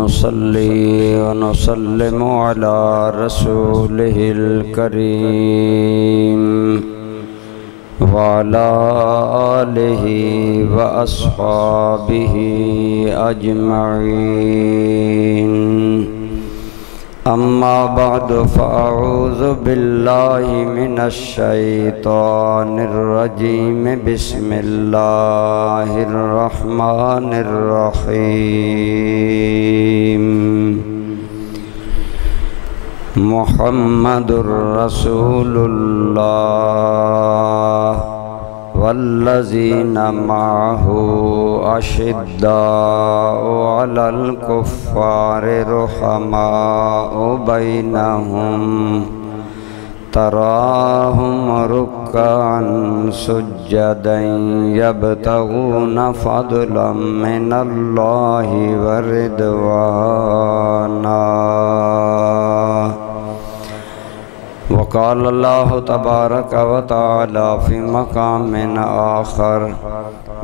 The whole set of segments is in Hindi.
नुसल्ली व नुसल्लिमु अला रसूलिहिल करीम व अला आलिहि व अस्हाबिहि अजमईन। अम्मा बाद फ़अऊज़ु बिल्लाहि मिनश शैतानिर रजीम। बिस्मिल्लाहिर रहमानिर रहीम। मुहम्मदुर रसूलुल्लाह वल्लज़ीना मअहू अशिद्दाउ अलल कुफ़्फ़ारि रुहमाउ बैनहुम तराहुम रुक्कअन सुज्जदन यब्तगूना फ़ज़लन मिनल्लाहि व रिदवाना। वक़ाल अल्लाहु तबारक व तआला फ़ी मक़ामिन आख़र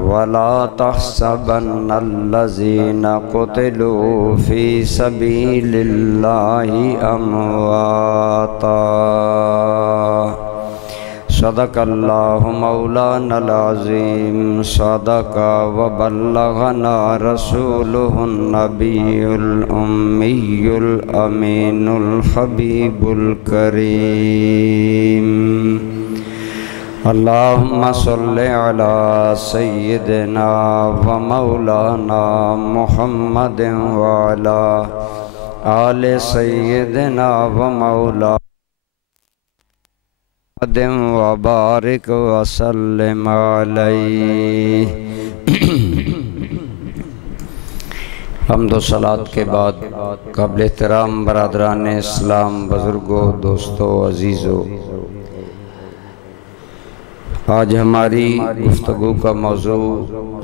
वला तहसबन्नल्लज़ीना क़ुतिलू फ़ी सबीलिल्लाहि अमवाता। सदक़ल्लाहु मौलानल अज़ीम। सदक़ा व बल्लगना रसूलुहुन नबियुल उम्मियुल अमीनुल हबीबुल करीम। अल्लाहुम्मा सल्लि अला सय्यिदिना व मौलाना मुहम्मदिन व अला आले सय्यिदिना व मौलाना व बारिक व सल्लिम अलैहि। हम्दो सलात के बाद क़ब्ल एहतराम बरादरान इस्लाम, बुज़ुर्गों, दोस्तों, अज़ीज़ों, आज हमारी गुफ्तगू का मौजू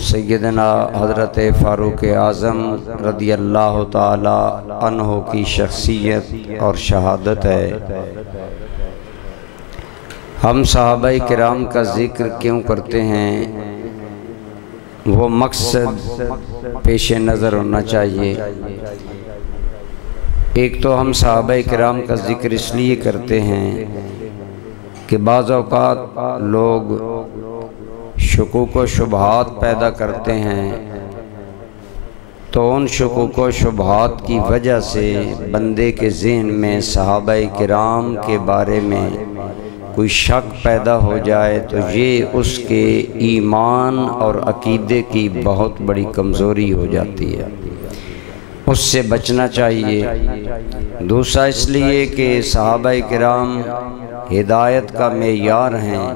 सैयदना हज़रत फ़ारूक़ आज़म रदी अल्लाह ताला अन्हो की शख्सियत और शहादत है। हम सहाबाए किराम का ज़िक्र क्यों करते हैं, वो मकसद पेश नज़र होना चाहिए। एक तो हम सहाबाए किराम का ज़िक्र इसलिए करते हैं कि बाज़ औक़ात लोग शुकूक व शुबहात पैदा करते हैं, तो उन शुकूक व शुबहात की वजह से बंदे के ज़हन में सहाबाए किराम के बारे में कोई शक पैदा हो जाए तो ये उसके ईमान और अकीदे की बहुत बड़ी कमज़ोरी हो जाती है, उससे बचना चाहिए। दूसरा इसलिए कि सहाबाए किराम हिदायत का मेयार हैं,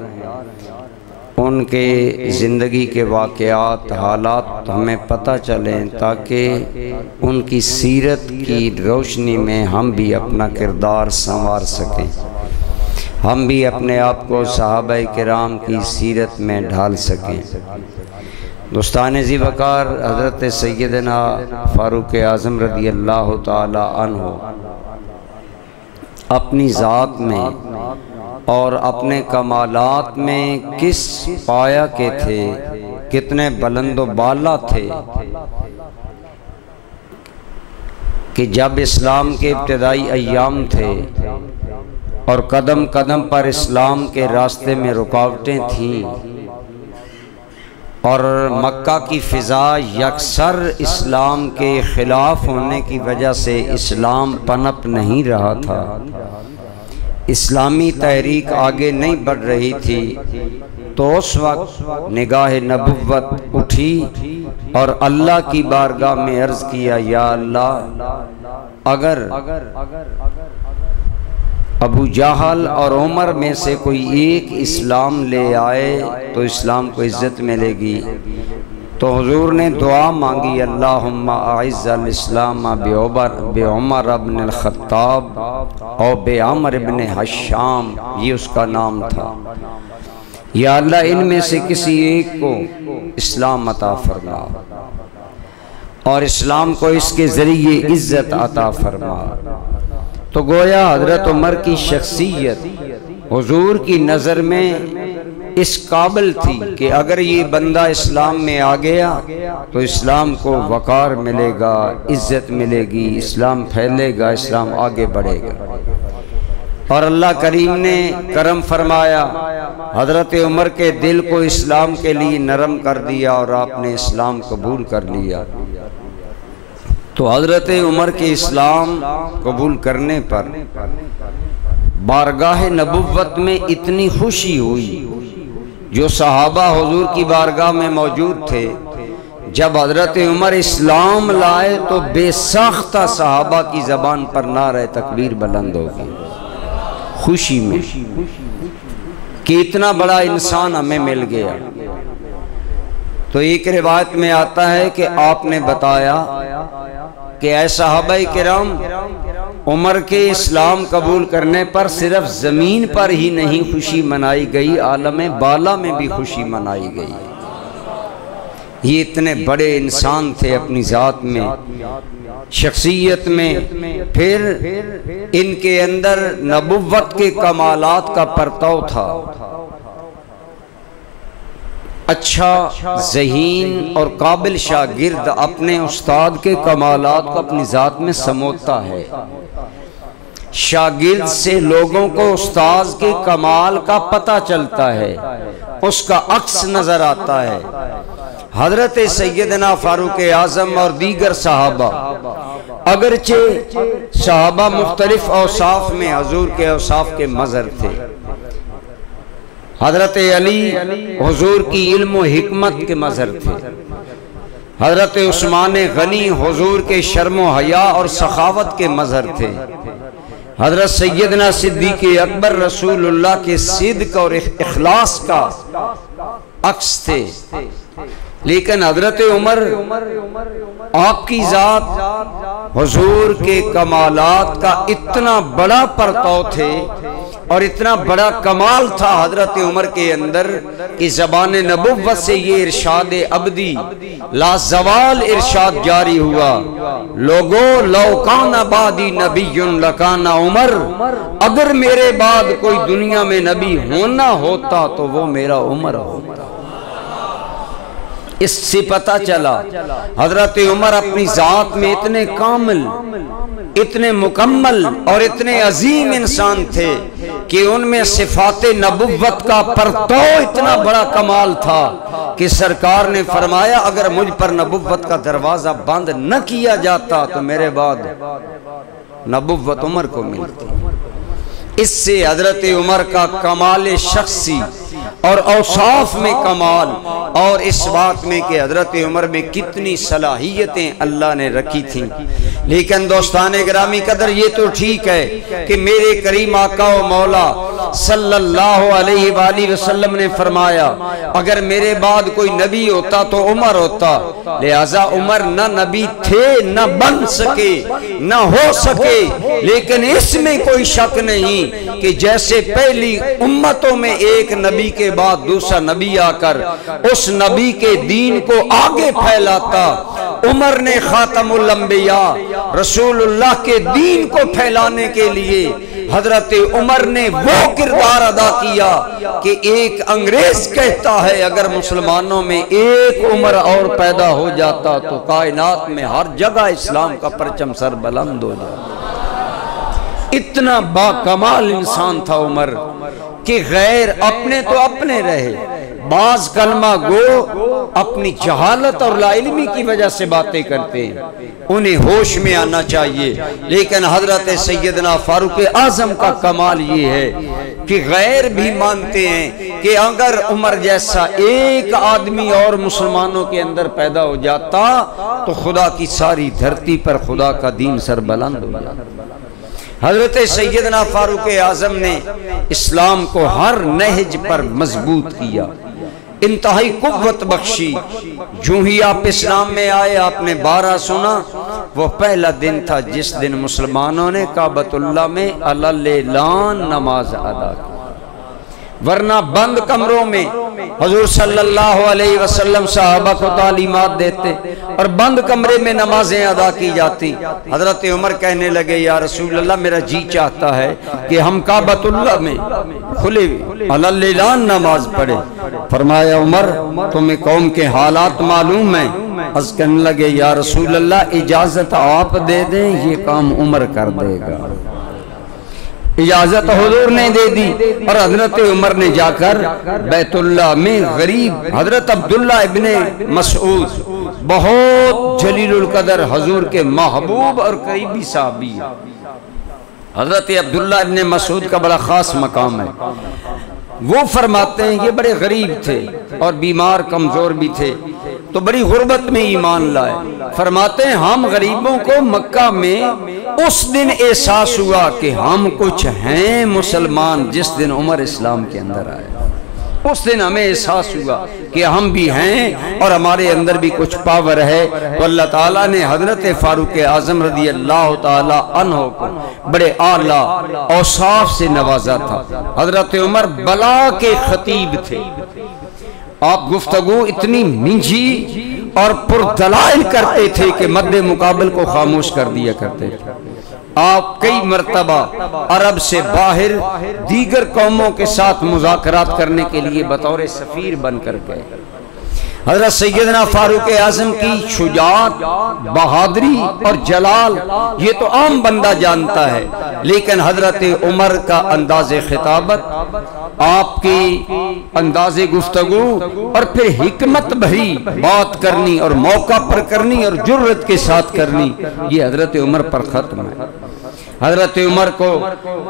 उनके ज़िंदगी के वाक़यात हालात हमें पता चलें ताकि उनकी सीरत की रोशनी में हम भी अपना किरदार संवार सकें, हम भी अपने आप को सहाबाए किराम की सीरत में ढाल सकें। दोस्तान ज़ी वक़ार हज़रत सैयदना फ़ारूक़ आज़म रदी अल्लाह ताला अन्हो अपनी ज़ात में और अपने कमालात में किस पाया के थे, कितने बुलंद बाला थे कि जब इस्लाम के इब्तिदाई अय्याम थे और कदम कदम पर इस्लाम के रास्ते में रुकावटें थीं और मक्का की फ़िज़ा यकसर इस्लाम के ख़िलाफ़ होने की वजह से इस्लाम पनप नहीं रहा था, इस्लामी तहरीक आगे नहीं बढ़ रही थी, तो उस वक्त निगाह नबुव्वत उठी और अल्लाह की बारगाह में अर्ज़ किया, या अल्लाह, अगर अबू जहल और उमर में से कोई एक इस्लाम ले आए तो इस्लाम को इज़्ज़त मिलेगी। तो हुजूर ने दुआ मांगी, अल्लाहुम्मा अइज़्ज़ल इस्लाम बे-उमर इब्न अल-ख़त्ताब और बे-अम्र इब्न हश्शाम, ये उसका नाम था। या अल्लाह, इनमें से किसी एक को इस्लाम अता फरमा और इस्लाम को इसके ज़रिए इज़्ज़त अता फरमा। तो गोया हज़रत उमर की शख्सियत हुजूर की नज़र में इस काबिल थी कि अगर ये बंदा इस्लाम में आ गया तो इस्लाम को वक़ार मिलेगा, इज्जत मिलेगी, इस्लाम फैलेगा, इस्लाम आगे बढ़ेगा। और अल्लाह करीम ने करम फरमाया, हज़रत उमर के दिल को इस्लाम के लिए नरम कर दिया और आपने इस्लाम कबूल कर लिया। तो हज़रत उमर के इस्लाम कबूल करने पर बारगाह नबुव्वत में इतनी खुशी हुई। जो सहाबा हुजूर की बारगाह में मौजूद थे, जब हज़रत उमर इस्लाम लाए तो बेसाख्ता सहाबा की ज़बान पर नारे तकबीर बुलंद हो गई, खुशी में कि इतना बड़ा इंसान हमें मिल गया। तो एक रिवायत में आता है कि आपने बताया कि ऐ सहाबाए किराम, उमर के इस्लाम कबूल करने पर सिर्फ ज़मीन पर ही नहीं खुशी मनाई गई, आलम बाला में भी खुशी मनाई गई। ये इतने बड़े इंसान थे अपनी ज़ात में, शख्सियत में, फिर इनके अंदर नबुव्वत के कमालात का परताव था। अच्छा ज़हीन और काबिल शागिर्द अपने उस्ताद के कमालात को अपनी ज़ात में समोता है। शागिर्द से लोगों को उस्ताद के कमाल का पता चलता है, उसका अक्स नजर आता है। हजरत सैयदना फारूक आज़म और दीगर सहाबा, अगरचे सहाबा मुख्तलिफ औसाफ में हुजूर के औसाफ के मज़हर थे। हजरत अली हुजूर की इल्म व हिकमत के मज़हर थे। हजरत उस्मान गनी हुजूर के शर्म व हया और सखावत के मज़हर थे। हजरत सैयदना सिद्दीक़ अकबर रसूलुल्लाह के सिद्क़ और इखलास का अक्स थे। लेकिन हजरत उमर आपकी ज़ात हुजूर के कमालात का इतना बड़ा परताव थे और इतना बड़ा कमाल था हजरत उमर के अंदर कि ज़बान नबुव्वत से ये इरशाद अबदी लाज़वाल इरशाद जारी हुआ, लोगो लौकाना बादी नबीयुन लकाना उमर, अगर मेरे बाद कोई दुनिया में नबी होना होता तो वो मेरा उमर होता। इससे पता चला हजरत उमर अपनी ज़ात में इतने कामिल, इतने मुकम्मल और इतने अजीम इंसान थे कि उनमें सिफाते नबुव्वत का परताव इतना बड़ा कमाल था कि सरकार ने फरमाया, अगर मुझ पर नबुव्वत का दरवाजा बंद न किया जाता तो मेरे बाद नबुव्वत उमर को मिलती। इससे हजरत उमर का कमाल शख्सी और औसाफ में कमाल, और इस बात में कि हजरत उमर में कितनी सलाहियतें अल्लाह ने रखी थी। लेकिन दोस्ताने गिरामी कदर, ये तो ठीक है कि मेरे करीम आका व मौला सल्लल्लाहु अलैहि वसल्लम ने फरमाया, अगर मेरे बाद कोई नबी होता तो उमर होता। लिहाजा उमर न नबी थे, न बन सके, न हो सके। लेकिन इसमें कोई शक नहीं कि जैसे पहली उम्मतों में एक नबी के बाद दूसरा नबी आकर उस नबी के दीन को आगे फैलाता, उमर ने खातमुल अंबिया रसूलुल्लाह के दीन को फैलाने के लिए हजरत उमर ने वो किरदार अदा किया कि एक अंग्रेज कहता है, अगर मुसलमानों में एक उमर और पैदा हो जाता तो कायनात में हर जगह इस्लाम का परचम सर बुलंद हो जाता। इतना बाकमाल इंसान था उमर कि गैर अपने तो अपने रहे, बाज कलमा गो अपनी जहालत और लाइल्मी की वजह से बातें करते हैं, उन्हें होश में आना चाहिए। लेकिन हजरत सैयदना फारूक आज़म का कमाल ये है कि गैर भी मानते हैं कि अगर उमर जैसा एक आदमी और मुसलमानों के अंदर पैदा हो जाता तो खुदा की सारी धरती पर खुदा का दीन सरबुलंद हो जाता। हजरत सैयदना फारूक आज़म ने इस्लाम को हर नहज पर मजबूत किया, इंतहाई कुव्वत बख्शी। जो ही आप इस्लाम में आए, आपने 12 सुना, वो पहला दिन था जिस दिन मुसलमानों ने काबतुल्लाह में अलल-ए-लान नमाज अदा की। वरना बंद कमरों में हुजूर सल्लल्लाहु अलैहि वसल्लम सहाबा को तालीमात देते और बंद कमरे में नमाजें अदा की जाती। हजरत उमर कहने लगे, या रसूल अल्लाह, मेरा जी चाहता है कि हम काबतुल्लाह में खुले अलल्लान नमाज पढ़े। फरमाया, उमर तुम्हें कौम के हालात मालूम है? अर्ज़ करने लगे, या रसूल अल्लाह, इजाजत आप दे दें, ये काम उमर कर देगा। इजाजत हुजूर ने दे दी और हजरत उमर ने जाकर बैतुल्लाह में गरीब हजरत अब्दुल्ला इब्ने मसऊद, बहुत जलीलुल कदर हुजूर के महबूब और करीबी साहबी, हजरत अब्दुल्ला इब्ने मसऊद का बड़ा खास मकाम है। वो फरमाते हैं ये बड़े गरीब थे और बीमार कमजोर भी थे, तो बड़ी गुर्बत में ईमान लाए। फरमाते हैं हम गरीबों को मक्का में उस दिन एहसास हुआ कि हम कुछ हैं मुसलमान, जिस दिन उमर इस्लाम के अंदर आए उस दिन हमें एहसास हुआ कि हम भी हैं और हमारे अंदर भी कुछ पावर है। तो अल्लाह ताला ने हजरत फारूक आजम रज़ी अल्लाह ताला अन्हु को बड़े आला औसाफ से नवाजा था। हजरत उमर बला के खतीब थे। आप गुफ्तगू इतनी मिंजी और पुरदलाइल करते थे कि मद्दे मुकाबल को खामोश कर दिया करते थे। आप कई मर्तबा अरब से बाहर दीगर कौमों के साथ मुज़ाकरात करने के लिए बतौर सफीर बनकर गए। हज़रत सैयदना फारूक आज़म की शुजाअत, बहादुरी और जलाल ये तो आम बंदा जानता है, लेकिन हज़रत उमर का अंदाज़े खिताबत, आपकी अंदाज़े गुफ्तगू और फिर हिकमत भरी बात करनी और मौका पर करनी और जुर्रत के साथ करनी, ये हज़रत उमर पर ख़त्म है। हज़रत उमर को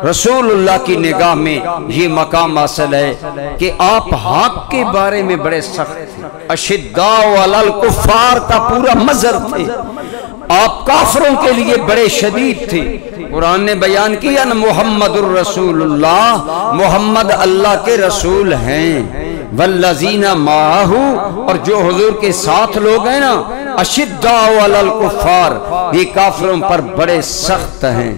रसूलुल्लाह की निगाह में ये मकाम हासिल है कि आप हक के बारे में बड़े सख्त थे। अशिद्दाउ अलल कुफ्फार का पूरा मजहर थे। आप काफरों के लिए बड़े शदीद थे। कुरान ने बयान किया न मुहम्मदुर रसूलुल्लाह, मोहम्मद अल्लाह के रसूल हैं। वल्लज़ीना माहू, और जो हुजूर के साथ लोग हैं ना, अशिद्दाउ अलल कुफ्फार, ये काफरों पर बड़े सख्त हैं।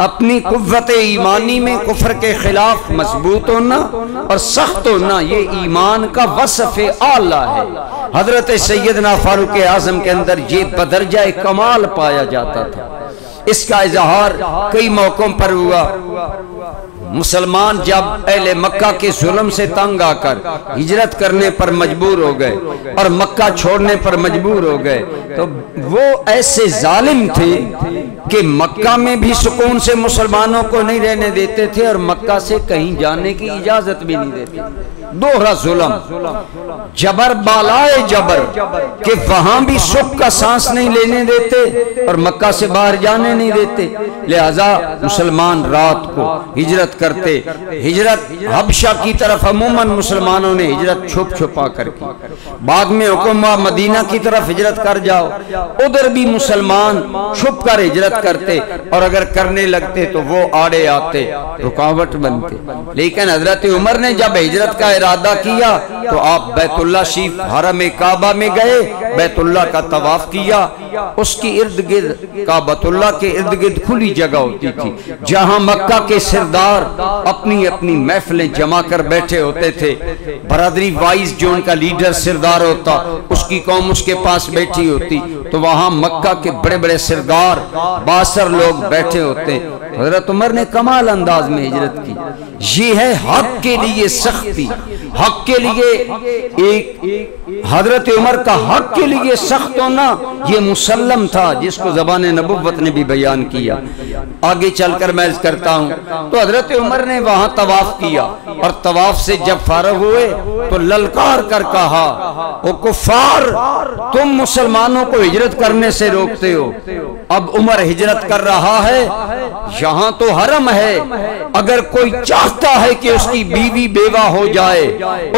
अपनी कुव्वत ईमानी में कुफ्र के खिलाफ मजबूत होना और सख्त होना, ये ईमान का वसफ़े आला है। हजरत सैयदना फारूक आज़म के अंदर ये बदरजाए कमाल पाया जाता था। इसका इजहार कई मौकों पर हुआ। मुसलमान जब अहले मक्का के जुल्म से तंग आकर हिजरत करने पर मजबूर हो गए और मक्का छोड़ने पर मजबूर हो गए, तो वो ऐसे जालिम थे कि मक्का में भी सुकून से मुसलमानों को नहीं रहने देते थे और मक्का से कहीं जाने की इजाजत भी नहीं देते। दोहरा जुल्म, जबर बालाए जबर, कि वहां भी सुख का सांस नहीं लेने देते और मक्का से बाहर जाने नहीं देते। लिहाजा मुसलमान रात को हिजरत करते। हिजरत हबशा की तरफ अमूमन मुसलमानों ने हिजरत छुप छुपा कर की। बाद में हुक्म हुआ मदीना की तरफ हिजरत कर जाओ, उधर भी मुसलमान छुप कर हिजरत करते और अगर करने लगते तो वो आड़े आते, रुकावट बनते। लेकिन हजरत उमर ने जब हिजरत का इरादा किया तो आप बैतुल्लाह शरीफ हरम काबा में गए, बैतुल्लाह का तवाफ किया। उसकी इर्द गिर्द, काबतुल्लाह के इर्द गिर्द खुली जगह होती थी जहां मक्का के सरदार अपनी अपनी महफिलें जमा कर बैठे होते थे। बरादरी वाइज जो उनका लीडर सरदार होता, उसकी कौम उसके पास बैठी होती, तो वहां मक्का के बड़े बड़े सरदार 62 लोग बैठे होते। हजरत उमर ने कमाल अंदाज में हिजरत की। ये है हक के लिए सख्ती, हक के लिए एक हजरत उमर का हक के लिए सख्त होना ये मुसल्लम था, जिसको ज़बान नबुव्वत ने भी बयान किया। आगे चलकर मैं करता हूँ तो हजरत उमर ने वहां तवाफ किया और तवाफ से जब फारग हुए तो ललकार कर कहा, ओ कुफ्फार, तुम मुसलमानों को हिजरत करने से रोकते हो। अब उमर हिजरत कर रहा है, यहाँ तो हरम है, अगर कोई चाहता है कि उसकी बीवी बेवा हो जाए,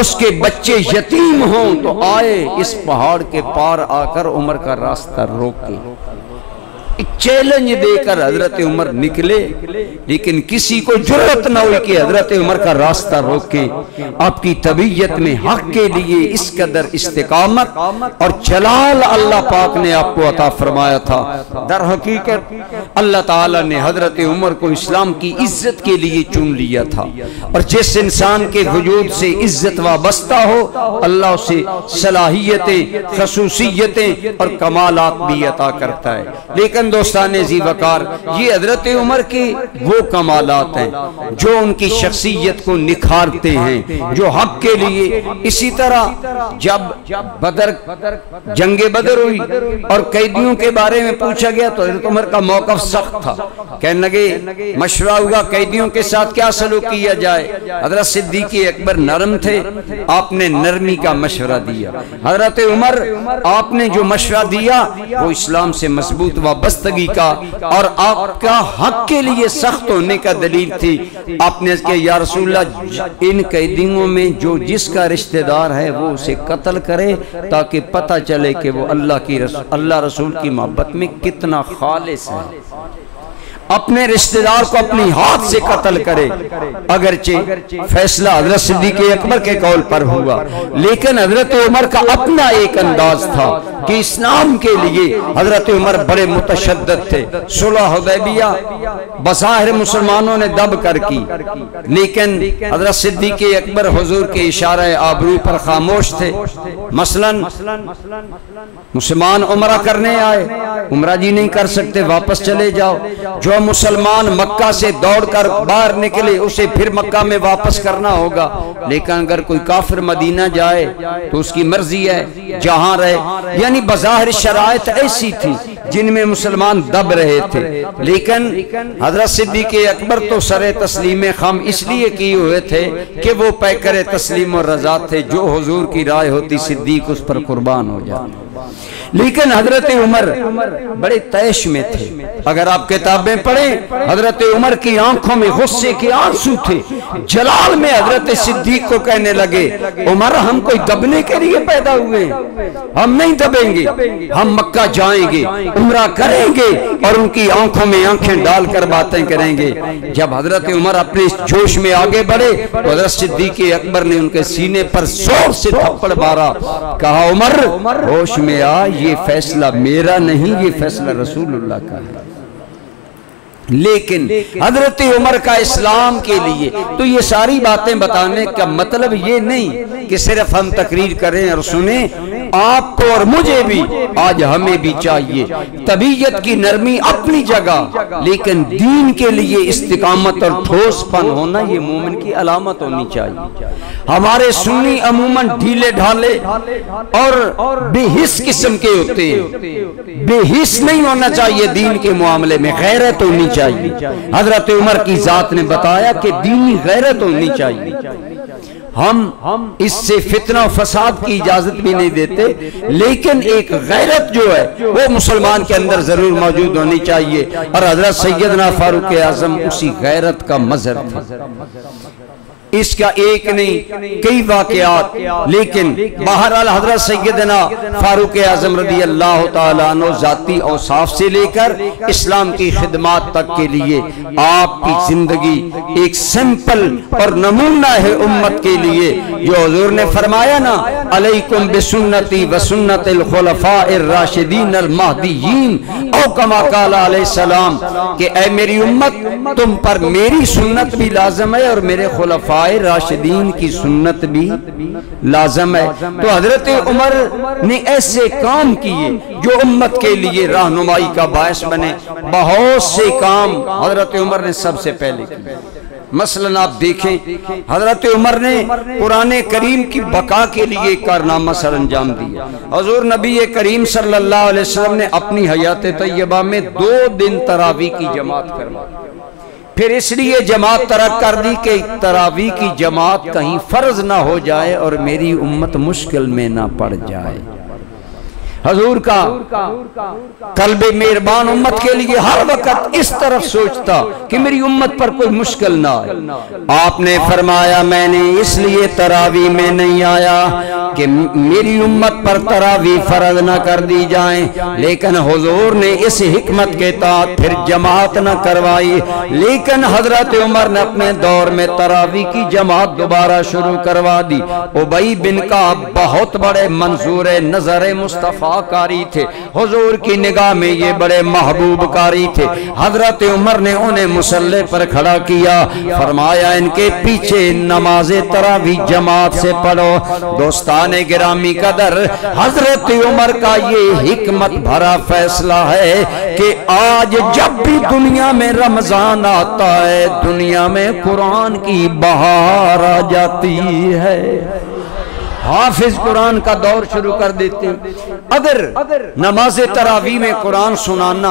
उसके बच्चे यतीम हों, तो आए इस पहाड़ के पार आकर उमर का रास्ता रोके। चैलेंज देकर हजरत उमर निकले, लेकिन किसी को जरूरत न हुई कि हजरत उमर का रास्ता रोके। आपकी तबीयत में हक के लिए इस कदर इस्तिकामत और जलाल अल्लाह पाक ने आपको अता फरमाया था। दर हकीकत अल्लाह ताला ने हजरत उमर को इस्लाम की इज्जत के लिए चुन लिया था, और जिस इंसान के वजूद से इज्जत वाबस्ता हो अल्लाह उसे सलाहियतें, खसूसियतें और कमालात भी अता करता है। लेकिन दोस्ताने जी वकार, ये हजरत उमर के वो कमालात हैं जो उनकी शख्सियत को निखारते हैं, जो हक के लिए। इसी तरह जब जंगे बदर हुई और कैदियों के बारे में पूछा गया तो हजरत उमर का मौक़िफ़ सख्त था। कहने लगे मशवरा हुआ कैदियों के साथ क्या सलूक किया जाए। हजरत सिद्दीक़ अकबर नरम थे, आपने नरमी का मशवरा दिया। हजरत उमर आपने जो मशवरा दिया वो इस्लाम से मजबूत वाबस्तगी का और आपका हक के लिए सख्त होने का दलील थी। आपने कहा या रसूलल्लाह, इन कैदियों में जो जिसका रिश्तेदार है वो उसे कत्ल करे ताकि पता चले कि वो अल्लाह रसूल की मोहब्बत में कितना खालिस है। अपने रिश्तेदार को अपनी हाथ से कत्ल करे। अगरचे फैसला हजरत सिद्दीक़ अकबर के कौल पर हुआ, लेकिन हजरत उमर का अपना एक अंदाज था कि इस्लाम के लिए हजरत उमर बड़े मुतशद्दिद थे। सुलह हुदैबिया बज़ाहिर मुसलमानों ने दब कर की, लेकिन हजरत सिद्दीक़ अकबर हुजूर के इशारे आबरू पर खामोश थे। मसलन मुसलमान उमरा करने आए, उमरा जी नहीं कर सकते, वापस चले जाओ। जो मुसलमान मक्का से दौड़कर बाहर निकले उसे फिर मक्का में वापस करना होगा, लेकिन अगर कोई काफिर मदीना जाए तो उसकी मर्जी है, जहां रहे। यानी बज़ाहिर शराइत ऐसी थी जिनमें मुसलमान दब रहे थे। लेकिन हजरत सिद्दीक़ अकबर तो सरे तस्लीम खम इसलिए किए हुए थे कि वो पैकर तस्लीम और रजा थे, जो हुजूर की राय होती सिद्दीक उस पर कुर्बान हो जाते। लेकिन हजरत उमर बड़े तैश में थे। अगर आप किताबें पढ़ें, हजरत उमर की आंखों में गुस्से के आंसू थे। जलाल में हजरत सिद्दीक को कहने लगे, उमर हम कोई दबने के लिए पैदा हुए, हम नहीं दबेंगे, हम मक्का जाएंगे, उमरा करेंगे और उनकी आंखों में आंखें डालकर बातें करेंगे। जब हजरत उमर अपने जोश में आगे बढ़े तो हजरत सिद्दीक अकबर ने उनके सीने पर जोर से थप्पड़ मारा, कहा उमर होश में आ, ये फैसला मेरा नहीं, ये फैसला रसूलुल्लाह का है। लेकिन हजरत उमर का इस्लाम के लिए तो ये सारी बातें बताने का मतलब ये नहीं कि सिर्फ हम तकरीर करें और सुने। आपको और मुझे भी, आज हमें भी चाहिए तबीयत की नरमी अपनी जगह, लेकिन दीन के लिए इस्तिकामत और ठोसपन होना ये मोमिन की अलामत होनी चाहिए। हमारे सुन्नी अमूमन ढीले ढाले और बेहिस किस्म के होते हैं। बेहिस नहीं होना चाहिए दीन के मामले में, गैरत होनी चाहिए। हजरत उमर की जात ने बताया कि दीनी गैरत होनी चाहिए। हम इससे फितना फसाद की इजाजत भी नहीं देते, लेकिन एक गैरत जो है वो मुसलमान के अंदर जरूर मौजूद होनी चाहिए। और हजरत सैयदना फारूक आजम उसी गैरत का मजहर था। इसका एक नहीं कई वाकयात, लेकिन बहरहाल हजरत सैयदना फारूक आजम रदी अल्लाह तआला अन्हु जाती औसाफ से लेकर इस्लाम की खिदमत तक के लिए आपकी जिंदगी एक सिंपल और नमूना है उम्मत के लिए। जो हुजूर ने फरमाया ना, अलैकुम बिसुन्नती व सुन्नतिल खुलफाइर राशिदीन अल महदीयीन, औ कमा काला अलैहिस्सलाम, कि ऐ मेरी उम्मत तुम पर मेरी सुन्नत भी लाजम है और मेरे खुलफा राशिदीन की सुन्नत भी लाजम है। तो हजरत उमर ने ऐसे काम किए जो उम्मत के लिए रहनुमाई का बायस बने। बहुत से काम हजरत उमर ने सबसे पहले किए। मसलन आप देखें, हजरत उमर ने कुरान करीम की बका के लिए कारनामा सर अंजाम दिया। हुजूर नबी करीम सल्लल्लाहु अलैहि वसल्लम ने अपनी हयात तैयबा में 2 दिन तरावी की जमात करवाई। फिर इसलिए जमात तरक कर दी कि तरावी की जमात कहीं फर्ज ना हो जाए और मेरी उम्मत मुश्किल में ना पड़ जाए। हजूर का कल्ब मेहरबान उम्मत के लिए हर वक्त इस तरफ सोचता कि मेरी उम्मत पर कोई मुश्किल ना आए। आपने फरमाया, मैंने इसलिए तरावी में नहीं आया कि मेरी उम्मत पर तरावी फर्ज न कर दी जाए, लेकिन हुजूर ने इस हिकमत के तहत फिर जमात न करवाई। लेकिन हजरत उमर ने अपने दौर में तरावी की जमात दोबारा शुरू करवा दी। उबई बिन काब बहुत बड़े मंजूर नजर मुस्तफ़ा कारी थे, हुजूर की निगाह में ये बड़े महबूब कारी थे। हजरत उमर ने उन्हें मुसल्ले पर खड़ा किया, फरमाया इनके पीछे नमाज तरावी जमात से पढ़ो। दोस्ताने गिरामी कदर, हजरत उमर का ये हिकमत भरा फैसला है कि आज जब भी दुनिया में रमजान आता है, दुनिया में कुरान की बहार आ जाती है। हाफिज कुरान का दौर शुरू कर देते हैं। अगर नमाज तरावी में कुरान सुनाना,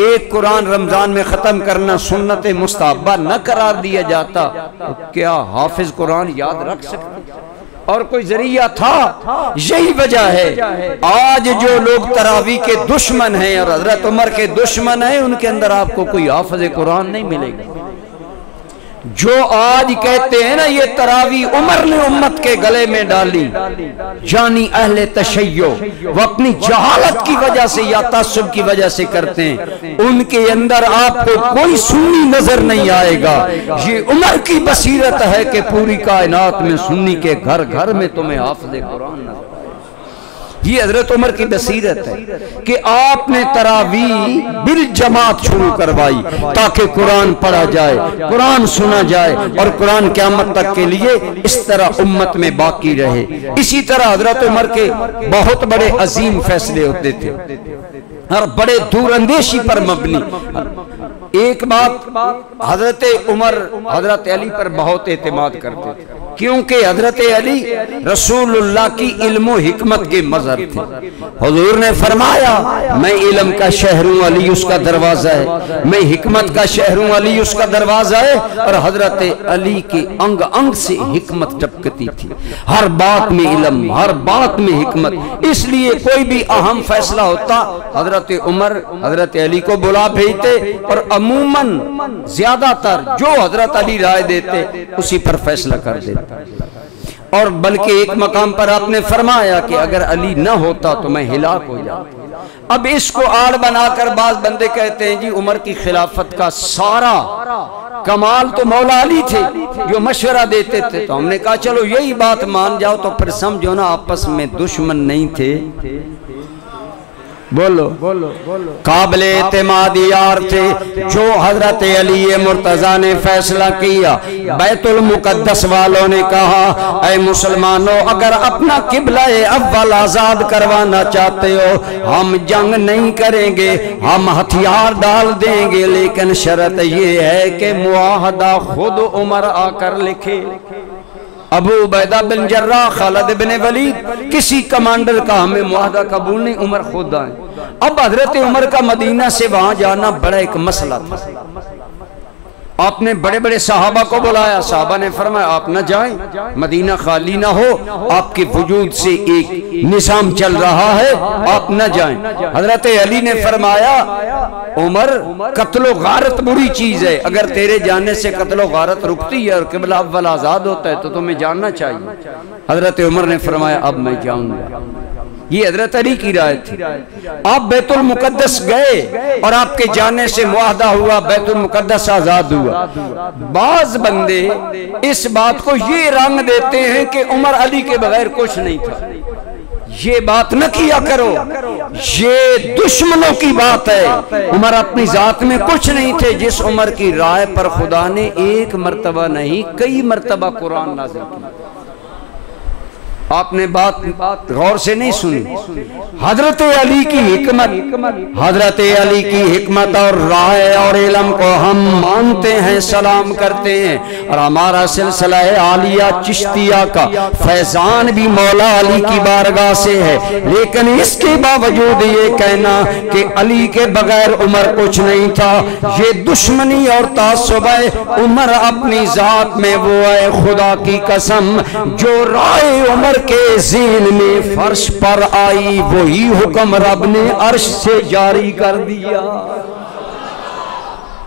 एक कुरान रमजान में खत्म करना सुन्नत मुस्तहब्बा न करार दिया जाता तो क्या हाफिज कुरान याद रख सकते और कोई जरिया था? यही वजह है आज जो लोग तरावी के दुश्मन हैं और हजरत उमर के दुश्मन हैं, उनके अंदर आपको कोई हाफिज कुरान नहीं मिलेगा। जो आज कहते हैं ना ये तरावी उमर ने उम्मत के गले में डाली, जानी अहले तशय्यो, वो अपनी जहालत की वजह से या तासुब की वजह से करते हैं, उनके अंदर आपको कोई सुन्नी नजर नहीं आएगा। ये उमर की बसीरत है कि पूरी कायनात में सुन्नी के घर घर में तुम्हें हाफिज़ कुरान नजर। ये हजरत उमर की बसीरत है कि आपने तरावी बिल जमात शुरू करवाई ताकि कुरान पढ़ा जाए, कुरान सुना जाए और कुरान क़यामत तक के लिए इस तरह उम्मत में बाकी रहे। इसी तरह हजरत उमर के बहुत बड़े अजीम फैसले होते थे और बड़े दूरअंदेशी पर मबनी। एक बात, हजरत उमर हजरत अली पर बहुत एतमाद करते थे, क्योंकि हजरत अली रसूलुल्लाह की इल्म हिकमत के मज़हर थे। हुजूर ने फरमाया मैं इल्म का शहर हूँ, अली उसका दरवाजा है, मैं हिकमत का शहर हूँ, अली उसका दरवाजा है। और हजरत अली के अंग अंग से हिकमत टपकती थी, हर बात में इल्म, हर बात में हिकमत। इसलिए कोई भी अहम फैसला होता हजरत उमर हजरत अली को बुला भेजते और अमूमन ज्यादातर जो हजरत अली राय देते उसी पर फैसला कर देते। और बल्कि एक मकाम पर आपने फरमाया कि अगर अली न होता तो मैं हिलाक हो जाता। अब इसको आड़ बनाकर बाज बंदे कहते हैं जी उमर की खिलाफत का सारा कमाल तो मौला अली थे जो मशवरा देते थे। तो हमने कहा चलो यही बात मान जाओ तो फिर समझो ना आपस में दुश्मन नहीं थे। बोलो बोलो बोलो काबिले एतमाद यार थे। जो हजरत अली मुर्तजा ने फैसला किया, बैतुल मुकद्दस वालों ने कहा ऐ मुसलमानों, अगर अपना किबला अव्वल आजाद करवाना चाहते हो हम जंग नहीं करेंगे, हम हथियार डाल देंगे, लेकिन शर्त ये है कि मुआहदा खुद उमर आकर लिखे। अबू उबैदा बिन जर्राह, खालिद बिन वलीद, किसी कमांडर का हमें मुआहदा कबूल नहीं, उमर खुद आए। अब हजरत उमर का मदीना से वहां जाना बड़ा एक मसला था। आपने बड़े बड़े सहाबा को बुलाया, सहाबा ने फरमाया आप न जाएं, मदीना खाली ना हो, आपके वजूद से एक निजाम चल रहा है, आप न जाएं। हजरत अली ने फरमाया उमर कत्लो गारत बुरी चीज है, अगर तेरे जाने से कत्लो गारत रुकती है और किबला अव्वल आजाद होता है तो तुम्हें जानना चाहिए। हजरत उमर ने फरमाया अब मैं जाऊंगा। ये हजरत अली की राय थी। आप बैतुल मुकद्दस गए और आपके जाने से मुआहदा हुआ, बैतुल मुकद्दस आजाद हुआ। बाज बंदे इस बात को ये रंग देते हैं कि उमर अली के बगैर कुछ नहीं था। ये बात न किया करो, ये दुश्मनों की बात है। उमर अपनी जात में कुछ नहीं थे। जिस उमर की राय पर खुदा ने एक मर्तबा नहीं कई मर्तबा कुरान नाज़िल किया। आपने बात गौर से नहीं सुनी। हजरत अली की हिकमत, हजरत अली की हिकमत और राय और इल्म को हम मानते हैं, सलाम करते हैं। और हमारा सिलसिला आलिया चिश्तिया का फैजान भी मौला अली की बारगाह से है। लेकिन इसके बावजूद ये कहना कि अली के बगैर उमर कुछ नहीं था, ये दुश्मनी और तासुब है। उमर अपनी जात में वो है, खुदा की कसम, जो राय उमर के ज़ीन में फर्श पर आई वही हुक्म रब ने अर्श से जारी कर दिया।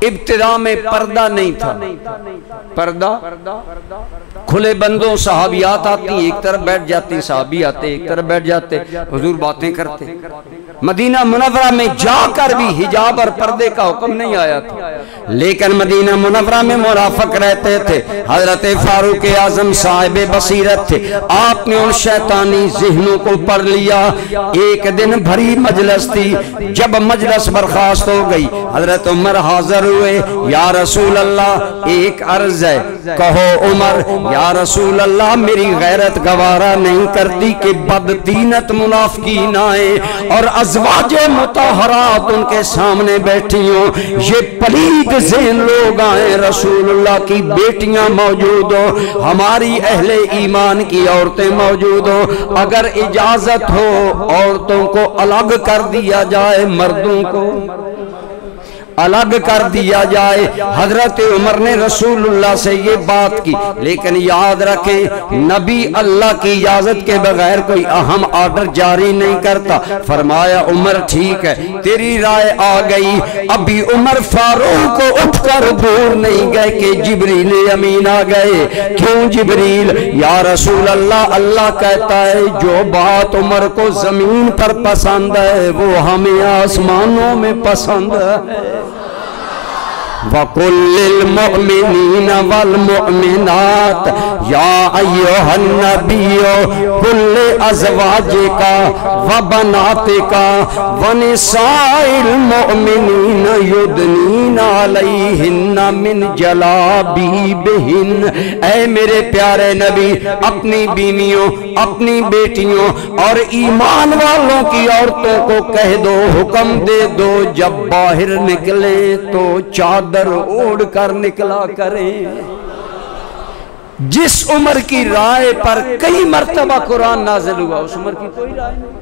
इब्तिदा में पर्दा नहीं था, पर्दा खुले बंदों सहाबियात आती, एक तरफ बैठ जाती, सहाबी आते एक तरफ बैठ जाते, हुजूर बातें करते। मदीना मुनव्वरा में जाकर भी हिजाब और पर्दे का हुक्म नहीं आया था, लेकिन मदीना मुनव्वरा में मुनाफिक रहते थे। हजरत फारूक आजम साहिब बसीरत थे, आपने उन शैतानी ज़हनों को पढ़ लिया। एक दिन भरी मजलिस थी, जब मजलिस बर्खास्त हो गई, हजरत उमर हाजिर हुए। या रसूल अल्लाह, एक अर्ज है, कहो उमर। या रसूल अल्लाह, मेरी गैरत गवारा नहीं करती कि बददीनत मुनाफिकीन आए और अज़वाजे मुतहरात उनके सामने बैठी हो, ये पलीद ज़हन लोग आए, रसूलुल्लाह की बेटियां मौजूद हो, हमारी अहले ईमान की औरतें मौजूद हो, अगर इजाजत हो औरतों को अलग कर दिया जाए, मर्दों को अलग कर दिया जाए। हजरत उमर ने रसूलुल्लाह से ये बात की, लेकिन याद रखें नबी अल्लाह की इजाजत के बगैर कोई अहम ऑर्डर जारी नहीं करता। फरमाया उमर ठीक है, तेरी राय आ गई। अभी उमर फारूक उठकर दूर नहीं गए कि जिब्रील अमीन आ गए। क्यों जिब्रील? या रसूल अल्लाह, अल्लाह कहता है जो बात उमर को जमीन पर पसंद है वो हमें आसमानों में पसंद है। वकुल्लिल मुअमिनीन वल मुअमिनात या अय्युहन नबिय्यो कुल्ले अज़वाजिका व बनातिका व निसाइल मुअमिनीन युदनीन अलैहिन्न मिन जलाबीबिहिन। ऐ मेरे प्यारे नबी, अपनी बीवियों, अपनी बेटियों और ईमान वालों की औरतों को कह दो, हुक्म दे दो, जब बाहर निकले तो चादर ओढ़ कर निकला करें। जिस उम्र की राय पर कई मर्तबा कुरान नाज़िल हुआ, उस उम्र की कोई राय नहीं।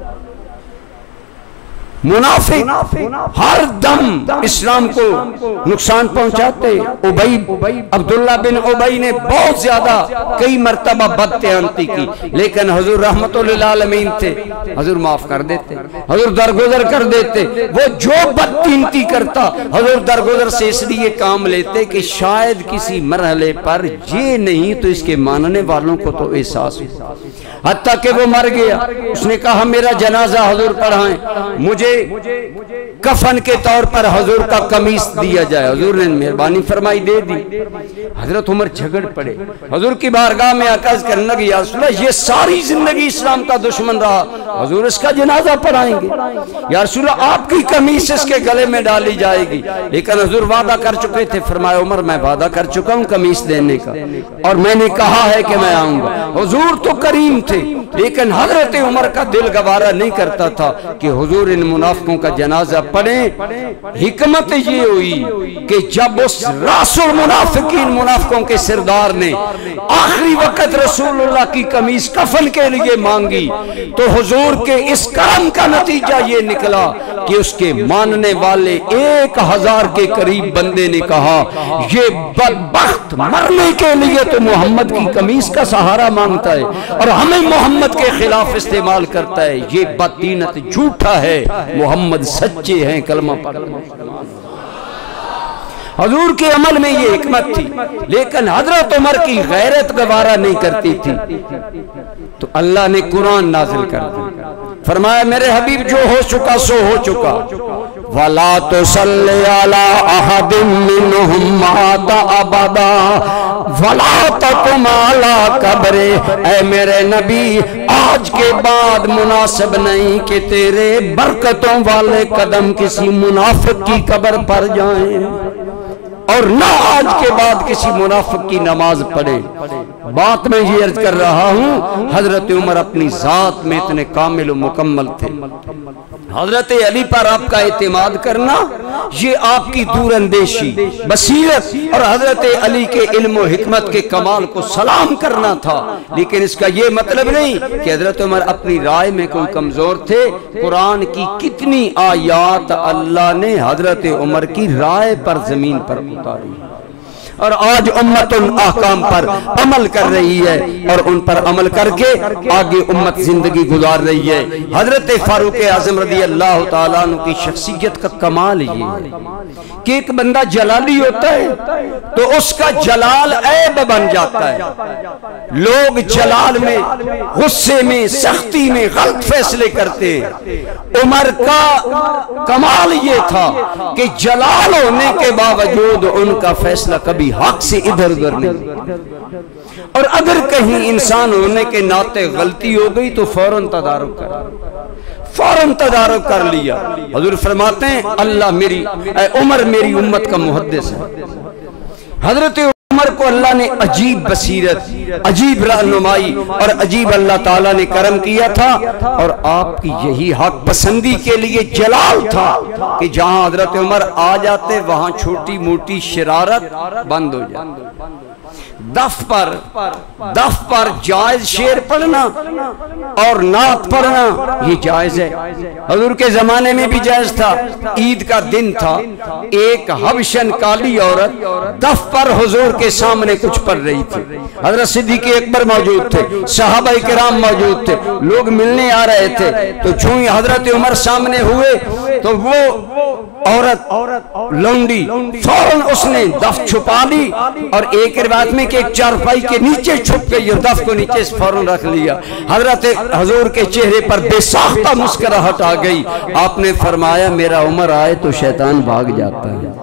मुनाफिक हर दम इस्लाम को नुकसान पहुंचाते। अब्दुल्ला बिन उबई ने बहुत ज्यादा कई मर्तबा बदतयानती की, लेकिन हुजूर रहमतुल्लिल आलमीन थे, हुजूर माफ कर देते, हुजूर दरगुजर कर देते। वो जो बदतयानती करता हुजूर दरगुजर से इसलिए काम लेते कि शायद किसी मरहले पर ये नहीं तो इसके मानने वालों को तो एहसास हो। हत्ता कि वो मर गया, उसने कहा मेरा जनाजा हुजूर पढ़ाएं, मुझे कफन के तौर पर हुजूर का कमीज दिया जाए। हुजूर ने मेहरबानी फरमाई, दे दी। हजरत उमर झगड़ पड़े, हुजूर की बारगाह में आकाश करने लगे, या रसूल अल्लाह, ये सारी जिंदगी इस्लाम का दुश्मन रहा, हुजूर इसका जनाजा पढ़ाएंगे। या रसूल अल्लाह, आपकी कमीज इसके गले में डाली जाएगी। लेकिन हुजूर वादा कर चुके थे। फरमाया उमर, मैं वादा कर चुका हूँ कमीज देने का, और मैंने कहा है कि मैं आऊंगा। हुजूर तो करीम थे, लेकिन हजरत उमर का दिल गवारा नहीं करता था कि हुजूर इन मुनाफिकों का जनाजा पढ़े। हिकमत ये हुई कि जब उस रासुल मुनाफिकीन, मुनाफिकों के सरदार ने आखिरी वक्त रसूलुल्लाह की कमीज कफन के लिए मांगी, तो हुजूर के इस करम का नतीजा ये निकला कि उसके मानने वाले 1000 के करीब बंदे ने कहा, ये बदबख्त मरने के लिए तो मोहम्मद की कमीज का सहारा मांगता है और हमें मोहम्मद के खिलाफ इस्तेमाल करता है, ये बददीनत झूठा है, मोहम्मद सच्चे हैं, कलमा पढ़। हुजूर के अमल में ये हिकमत थी, लेकिन हजरत उमर की गैरत गवारा नहीं करती थी, तो अल्लाह ने कुरान नाजिल कर दिया। फरमाया मेरे हबीब, जो हो चुका सो हो चुका, वला तो सल्ले अला अहदिम मिनहुम माता अबदा वला तकुम अला कब्रे। ऐ मेरे नबी, आज के बाद मुनासिब नहीं कि तेरे बरकतों वाले कदम किसी मुनाफिक की कब्र पर जाएं, और ना आज के बाद किसी मुनाफिक की नमाज पढ़े। बात मैं ये अर्ज कर रहा हूँ, हजरत उमर अपनी जात में इतने कामिल और मुकम्मल थे। हजरत अली पर आपका एतमाद करना ये आपकी दूरंदेशी, बसीरत और हजरत अली के इल्म और हिकमत के कमाल को सलाम करना था। लेकिन इसका ये मतलब नहीं कि हजरत उमर अपनी राय में कोई कमजोर थे। कुरान की कितनी आयात अल्लाह ने हजरत उमर की राय पर जमीन पर उतारी। और आज उम्मत उन अहकाम पर अमल कर रही है और उन पर अमल करके आगे उम्मत जिंदगी गुजार रही है। हजरत फारूक आजम रज़ी अल्लाह तआला अन्हु की शख्सियत का कमाल ये है कि एक बंदा जलाली होता है तो उसका जलाल ऐब बन जाता है। लोग जलाल में, गुस्से में, सख्ती में गलत फैसले करते हैं। उमर का कमाल ये था कि जलाल होने के बावजूद उनका फैसला कभी हक से इधर उधर नहीं, और अगर कहीं इंसान होने के नाते गलती हो गई तो फौरन तदारुक कर लिया। हुजूर फरमाते हैं अल्लाह उमर मेरी उम्मत का मुहद्दिस है। हजरत उमर को अल्लाह ने अजीब बसीरत, अजीब रहनुमाई और अजीब अल्लाह ताला ने करम किया था, और आपकी यही हक पसंदी के लिए जलाल था कि जहां हजरत उमर आ जाते वहां छोटी मोटी शरारत बंद हो जाती। दफ पर जायज शेर पढ़ना और नात पढ़ना ये जायज है। हुजूर के जमाने में भी जायज था। ईद का दिन था, एक हबशन काली औरत दफ पर हुजूर के सामने कुछ पढ़ रही थी। हजरत सिद्दीक़ अकबर मौजूद थे, सहाबाए किराम मौजूद थे, लोग मिलने आ रहे थे। तो चूंकि हजरत उमर सामने हुए तो वो औरत लौंडी फौरन उसने दफ छुपा ली, और एक रिवायत में कि एक चारपाई के नीचे छुप गई और दफ को नीचे से फौरन रख लिया। हजरत हुजूर के चेहरे पर बेसाख्ता मुस्कुराहट आ गई। आपने फरमाया मेरा उमर आए तो शैतान भाग जाता है,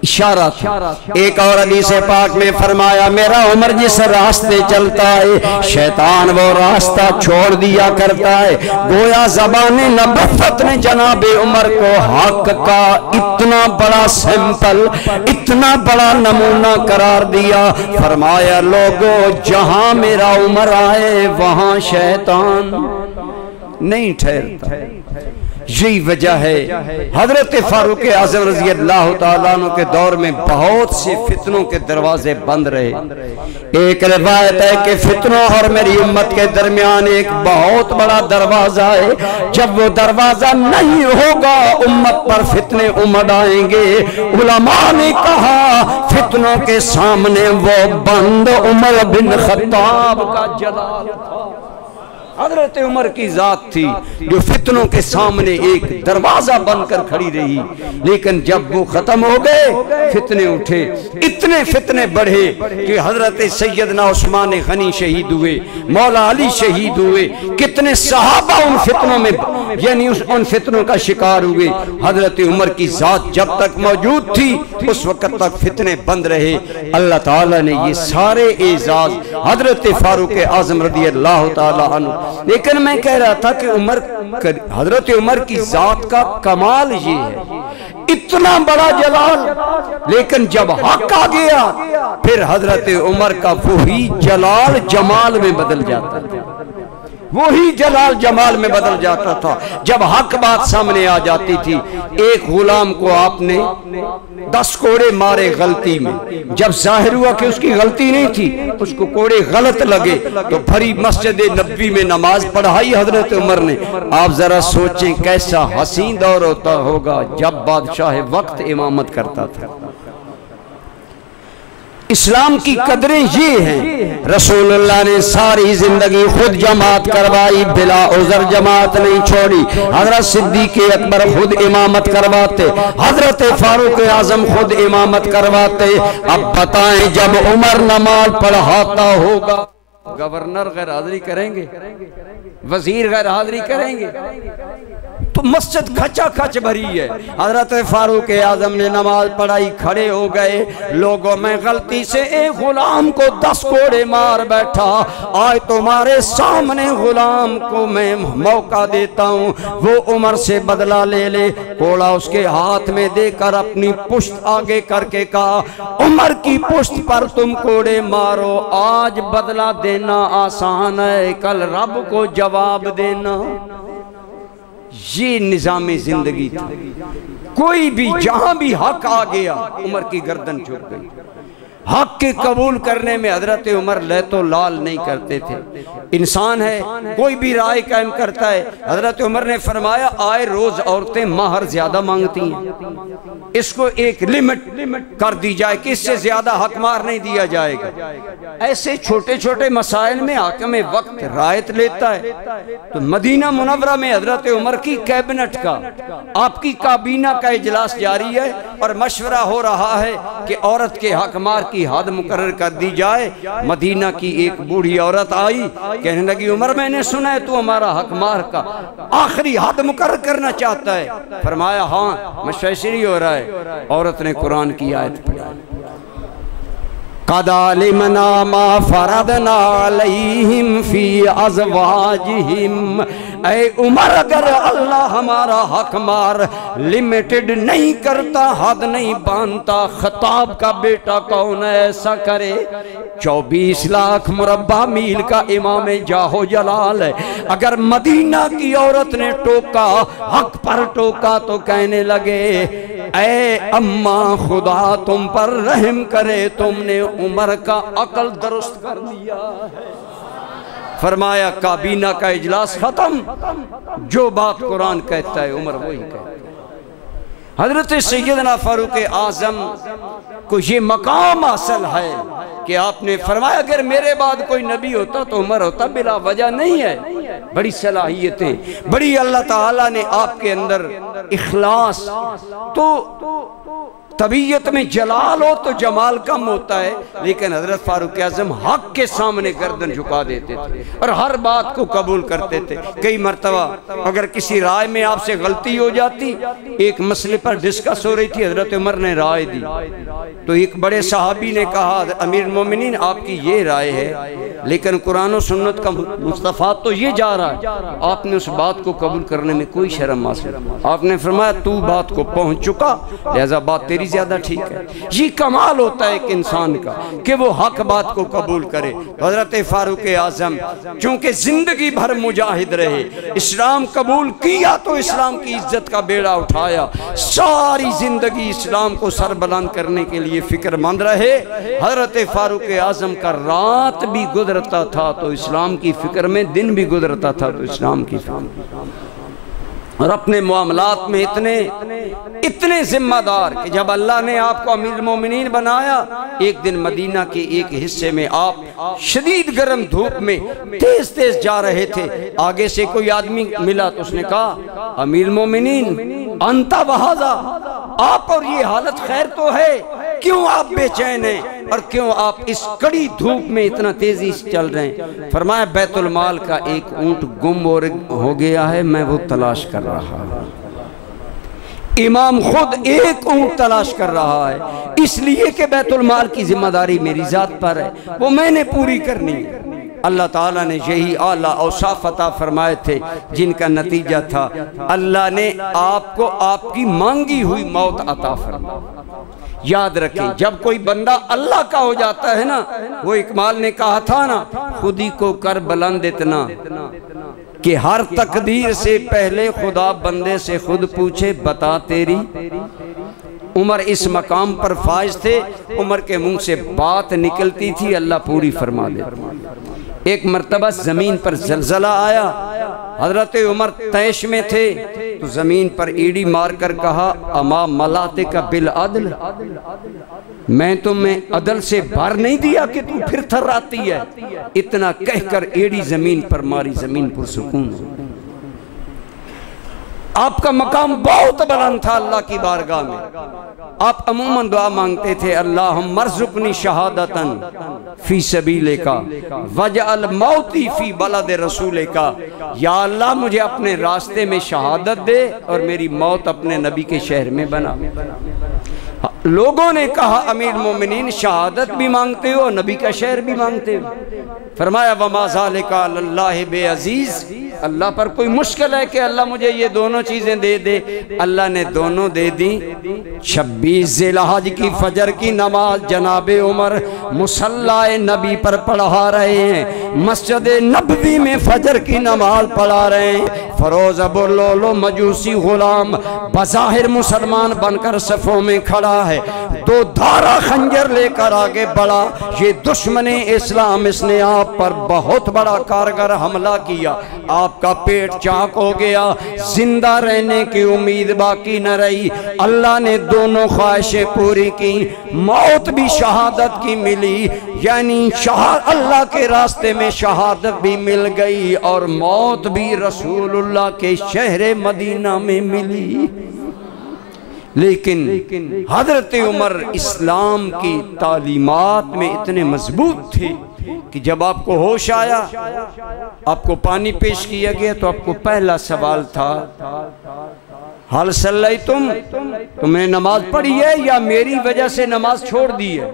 इशारा था। एक और हदीस पाक में फरमाया मेरा उमर जिस रास्ते चलता है शैतान वो रास्ता छोड़ दिया करता है। गोया ज़बाने नबुव्वत ने जनाबे उमर को हक का इतना बड़ा सैंपल, इतना बड़ा नमूना करार दिया। फरमाया लोगों जहां मेरा उमर आए वहां शैतान नहीं ठहरता। यही वजह है हजरत फारूक आज़म रज़ी अल्लाह तआला अन्हु के दौर में बहुत से फितनों के दरवाजे बंद रहे। एक रिवायत है कि फितनों और मेरी उम्मत के दरमियान एक बहुत बड़ा दरवाजा है, जब वो दरवाजा नहीं होगा उम्मत पर फितने उमड़ आएंगे। उलमा ने कहा फितनों के सामने वो बंद उमर बिन खत्ताब का जलाल था। हजरत उमर की जात थी जो फितनों के सामने एक दरवाजा बनकर खड़ी रही, लेकिन जब वो खत्म हो गए फितने उठे। इतने फितने बढ़े कि हजरत सैयदना उस्मान गनी शहीद हुए, मौला अली शहीद हुए, कितने सहाबा उन फितनों में यानी उन फितनों का शिकार हुए। हजरत उमर की जात जब तक मौजूद थी उस वक्त तक फितने बंद रहे। अल्लाह ताला ने ये सारे एजाज हजरत फारूक आज़म रज़ी अल्लाह तआला अन्हु। लेकिन मैं कह रहा था कि हजरत उमर की जात का कमाल ये है, इतना बड़ा जलाल, लेकिन जब हक आ गया फिर हजरत उमर का वही जलाल जमाल में बदल जाता था, वही जलाल जमाल में बदल जाता था। जब हक बात सामने आ जाती थी, एक गुलाम को आपने 10 कोड़े मारे गलती में, जब जाहिर हुआ कि उसकी गलती नहीं थी, उसको कोड़े गलत लगे तो भरी मस्जिद नबवी में नमाज पढ़ाई हजरत उमर ने। आप जरा सोचें कैसा हसीन दौर होता होगा जब बादशाह वक्त इमामत करता था। इस्लाम की कदरें ये हैं, रसूलुल्लाह ने सारी जिंदगी खुद जमात करवाई, बिला उज़र जमात नहीं छोड़ी। हजरत सिद्दीक़ अकबर खुद इमामत करवाते, हजरत फारूक आज़म खुद इमामत करवाते। अब बताएं जब उमर नमाज पढ़ाता होगा, गवर्नर गैर हाजिरी करेंगे, वजीर गैर हाजिरी करेंगे, तो मस्जिद खचा खच भरी है। हजरत फारूक आज़म ने नमाज पढ़ाई, खड़े हो गए। लोगों में गलती से एक गुलाम को 10 कोड़े मार बैठा, आज तुम्हारे सामने गुलाम को मैं मौका देता हूँ वो उमर से बदला ले ले। कोड़ा उसके हाथ में देकर अपनी पुश्त आगे करके कहा उमर की पुश्त पर तुम कोड़े मारो, आज बदला देना आसान है, कल रब को जवाब देना। ये निजाम जिंदगी था। कोई भी जहां भी हक आ गया उमर की गर्दन झुक गई। हक के कबूल करने में हजरत उमर लहतो लाल नहीं करते थे। इंसान है, कोई भी राय कायम करता है। हजरत उमर ने फरमाया आए रोज औरतें महर ज्यादा मांगती हैं, इसको एक लिमिट कर दी जाए कि इससे ज्यादा हक मार नहीं दिया जाएगा। ऐसे छोटे छोटे मसाइल में हाकिम वक्त रायत लेता है। तो मदीना मुनव्वरा में हजरत उमर की कैबिनेट का, आपकी काबीना का इजलास जारी है और मशवरा हो रहा है कि औरत के हक मार की हद मुकर्रर कर दी जाए। मदीना की एक बूढ़ी औरत आई, कहने लगी उमर मैंने सुना है तू हमारा हक मार का आखिरी हद मुकर्रर करना चाहता है। फरमाया हाँ मशवरा हो रहा है। औरत ने कुरान की आयत पढ़ी, कदालिमना मा फरदना अलैहिम फी अज़वाजिहिम। ऐ उमर अगर अल्लाह हमारा हक मार लिमिटेड नहीं करता, हद नहीं बांधता, खताब का बेटा कौन ऐसा करे? 24 लाख मुरब्बा मील का इमाम जाहो जलाल है। अगर मदीना की औरत ने टोका, हक पर टोका तो कहने लगे ऐ अम्मा खुदा तुम पर रहम करे, तुमने उमर का अकल दुरुस्त कर दिया है। फरमाया काबीना का इजलास खत्म, जो बात कुरान कहता है उमर वही कहता है। हजरत सैयदना फारूक आजम को ये मकाम हासिल है कि आपने फरमाया अगर मेरे बाद कोई नबी होता तो उमर होता, बिला वजह नहीं है। बड़ी सलाहियतें, बड़ी अल्लाह ताला ने आपके अंदर इखलास, तो तबीयत में जलाल हो तो जमाल कम होता है। लेकिन हजरत फारूक आजम हक के सामने गर्दन झुका देते थे और हर बात को कबूल करते थे। कई मरतबा अगर किसी राय में आपसे गलती हो जाती, एक मसले पर डिस्कस हो रही थी, हजरत उमर ने राय दी तो एक बड़े सहाबी ने कहा अमीर मोमिनीन आपकी ये राय है लेकिन कुरान और सुन्नत का मुस्तफा तो ये जा रहा है। आपने उस बात को कबूल करने में कोई शर्म हासिल, आपने फरमाया तू बात को पहुंच चुका लिहाजा बात तेरी ज्यादा ठीक है। ये कमाल होता है एक इंसान का कि वो हक बात को कबूल करे। हजरत फारूक आजम चूंकि जिंदगी भर मुजाहिद रहे, इस्लाम कबूल किया तो इस्लाम की इज्जत का बेड़ा उठाया, सारी जिंदगी इस्लाम को सरबलंद करने के लिए फिक्रमंद रहे। हजरत फारूक आजम का रात भी गुजरता था तो इस्लाम की फिक्र में, दिन भी गुजरता था तो इस्लाम की फिक्र, और अपने मामलात में इतने जिम्मेदार कि जब अल्लाह ने आपको अमीर मोमिनीन बनाया, एक दिन मदीना के एक हिस्से में आप शदीद गर्म धूप में तेज तेज जा रहे थे, आगे से कोई आदमी मिला तो उसने कहा अमीर मोमिनीन अंता वहाजा, आप और ये हालत खैर तो है, क्यों आप बेचैन हैं और क्यों आप इस कड़ी धूप में इतना तेजी से चल रहे हैं? फरमाया बैतुल माल का एक ऊंट गुम हो गया है, मैं वो तलाश कर रहा हूं। इमाम खुद एक ऊंट तलाश कर रहा है, इसलिए कि बैतुल माल की जिम्मेदारी मेरी जात पर है, वो मैंने पूरी करनी है। अल्लाह ताला ने यही आला औसाफ अता फरमाए थे जिनका नतीजा था अल्लाह ने आपको आपकी मांगी हुई मौत अता फरमाई। याद रखें जब कोई बंदा अल्लाह का हो जाता है ना, वो इकमाल ने कहा था ना, खुदी को कर बुलंद इतना कि हर तकदीर से पहले खुदा बंदे से खुद पूछे बता तेरी। उमर इस मकाम पर फाइज थे, उमर के मुंह से बात निकलती थी अल्लाह पूरी फरमा दे। एक मर्तबा जमीन पर जलजला आया, हजरत उमर तैश में थे तो जमीन पर ईड़ी मारकर कहा अमा मलाते का बिल अदल, मैं तुम्हें अदल से भर नहीं दिया कि तू फिर थर्राती है। इतना कहकर ईड़ी जमीन पर मारी, जमीन पर सुकून। आपका मकाम बहुत बुलंद था अल्लाह की बारगाह में। आप अमूमन दुआ मांगते थे अल्लाह मरजुकनी शहादतन फी सबीले का वजअल मौती फी बलद रसूले का, या अल्लाह मुझे अपने रास्ते में शहादत दे और मेरी मौत अपने नबी के शहर में बना। लोगों ने कहा अमीर मोमिनीन शहादत भी मांगते हो, नबी का शहर भी मांगते हो। फरमाया वमा ज़ालिका अल्लाह बे अजीज, अल्लाह पर कोई मुश्किल है कि अल्लाह मुझे ये दोनों चीज़ें दे दे? अल्लाह ने दोनों दे दी। 26 ज़िलहज की फजर की नमाज जनाबे उमर मुसल्लाए नबी पर पढ़ा रहे हैं, मस्जिद नबवी में फजर की नमाज पढ़ा रहे हैं। फरोज अबू लोलो मजूसी गुलाम बज़ाहिर मुसलमान बनकर सफ़ों में खड़ा है, 2 धारा खंजर लेकर आगे बढ़ा। ये दुश्मन इस्लाम, इसने आप पर बहुत बड़ा कारगर हमला किया, आपका पेट चाक हो गया, जिंदा रहने की उम्मीद बाकी न रही। अल्लाह ने दोनों ख्वाहिशें पूरी की, मौत भी शहादत की मिली, यानी अल्लाह के रास्ते में शहादत भी मिल गई और मौत भी रसूलुल्लाह के शहर मदीना में मिली। लेकिन हजरत उमर इस्लाम की तालीमात में इतने मजबूत थे कि जब आपको होश आया, आपको पानी पेश किया गया, तो आपको पहला सवाल था, हल सल्लई तुमने नमाज पढ़ी है या मेरी वजह से नमाज छोड़ दी है?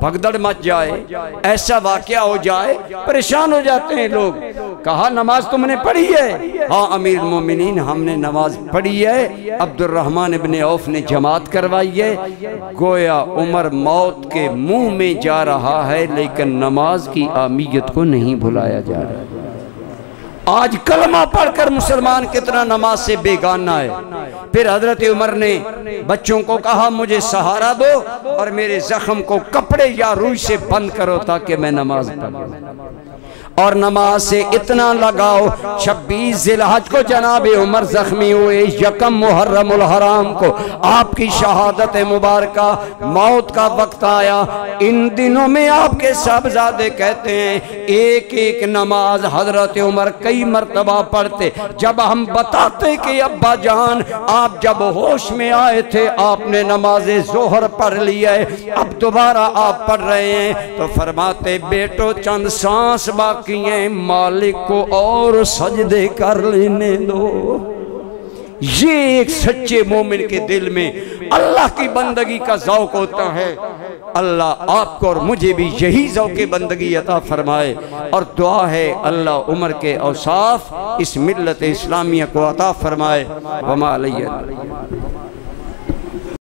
भगदड़ मच जाए, ऐसा वाकया हो जाए, परेशान हो जाते हैं लोग। कहा नमाज तुमने पढ़ी है? हाँ अमीर मोमिनीन, हमने नमाज पढ़ी है, अब्दुर्रहमान इब्ने औफ ने जमात करवाई है। गोया उमर मौत के मुंह में जा रहा है, लेकिन नमाज की अहमियत को नहीं भुलाया जा रहा। आज कलमा पढ़कर मुसलमान कितना नमाज से बेगाना है। फिर हजरत उमर ने बच्चों को कहा, मुझे सहारा दो और मेरे जख्म को कपड़े या रुई से बंद करो ताकि मैं नमाज पढ़ूं। और नमाज से इतना लगाओ, 26 ज़िलहज को जनाब उमर जख्मी हुए, यकम मुहर्रमुल हराम को आपकी शहादत मुबारका, मौत का वक्त आया। इन दिनों में आपके साहबजादे कहते हैं एक एक नमाज हजरत उमर कई मरतबा पढ़ते। जब हम बताते कि अब्बा जान आप जब होश में आए थे आपने नमाज जोहर पढ़ ली है, अब दोबारा आप पढ़ रहे हैं, तो फरमाते बेटो चंद सांस बाकी है, मालिक को और सजदे कर लेने दो। ये एक सच्चे मोमिन के दिल में अल्लाह की बंदगी का ज़ौक़ होता है। अल्लाह आपको और मुझे भी यही ज़ौक़े बंदगी अता फरमाए। और दुआ है अल्लाह उमर के औसाफ इस मिल्लत इस्लामिया को अता फरमाए। वमा अलैहि।